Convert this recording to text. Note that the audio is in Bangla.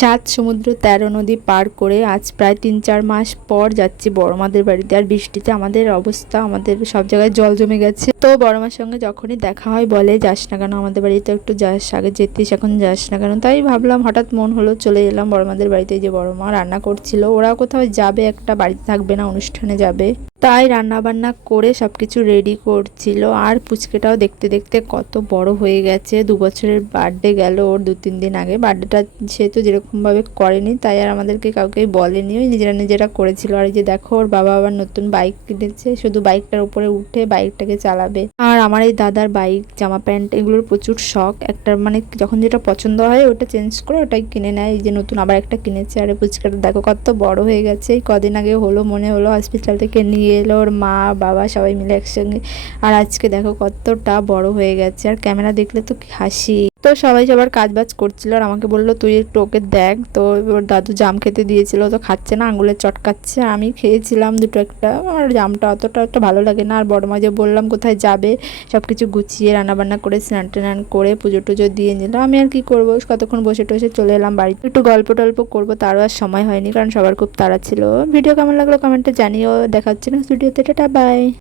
সাত সমুদ্র ১৩ নদী পার করে আজ প্রায় ৩-৪ মাস পর যাচ্ছি বড়মাদের বাড়িতে। আর বৃষ্টিতে আমাদের অবস্থা, আমাদের সব জায়গায় জল জমে গেছে। তো বড়মার সঙ্গে যখনই দেখা হয় বলে যাস না কেন আমাদের বাড়িতে, একটু যাস, আগে যেতিস এখন যাস না কেন। তাই ভাবলাম, হঠাৎ মন হলো, চলে এলাম বড়মাদের বাড়িতে। যে বড়মা রান্না করছিল, ওরা কোথাও যাবে, একটা বাড়িতে থাকবে না, অনুষ্ঠানে যাবে, তাই রান্না বান্না করে সবকিছু রেডি করছিল। আর পুচকেটাও দেখতে দেখতে কত বড় হয়ে গেছে। 2 বছরের বার্থডে গেল ওর 2-3 দিন আগে। বার্থডেটা সে তো যেরকমভাবে করেনি, তাই আর আমাদেরকে কাউকে বলেনি, ওই নিজেরা নিজেরা করেছিল। আর এই যে দেখো, ওর বাবা আবার নতুন বাইক কিনেছে, শুধু বাইকটার উপরে উঠে বাইকটাকে চালাবে। আর আমার এই দাদার বাইক, জামা প্যান্ট এগুলোর প্রচুর শখ। একটা মানে যখন যেটা পছন্দ হয় ওটা চেঞ্জ করে ওটাই কিনে নেয়। এই যে নতুন আবার একটা কিনেছে। আর পুচকাটা দেখো কত বড় হয়ে গেছে। এই কদিন আগে হলো, মনে হলো হসপিটাল থেকে নিয়ে এলো ওর মা বাবা সবাই মিলে একসঙ্গে। আর আজকে দেখো কতটা বড় হয়ে গেছে। আর ক্যামেরা দেখলে তো কি হাসি। তো সবাই সবার কাজ বাজ করছিল, আর আমাকে বললো তুই একটু ওকে দেখ। তো ওর দাদু জাম খেতে দিয়েছিল, তো খাচ্ছে না, আঙুলে চটকাচ্ছে। আমি খেয়েছিলাম দুটো একটা। আমার জামটা অতটা একটা ভালো লাগে না। আর বড় মা যে বললাম কোথায় যাবে, সব কিছু গুছিয়ে রান্নাবান্না করে স্নান টান করে পুজো টুজো দিয়ে নিলাম। আমি আর কি করবো, কতক্ষণ বসে টসে চলে এলাম বাড়িতে। একটু গল্প টল্প করবো, তারও আর সময় হয়নি, কারণ সবার খুব তাড়া ছিল। ভিডিও কেমন লাগলো কমেন্টে জানিও। দেখা হচ্ছে নেক্সট ভিডিওতে। Tata bye.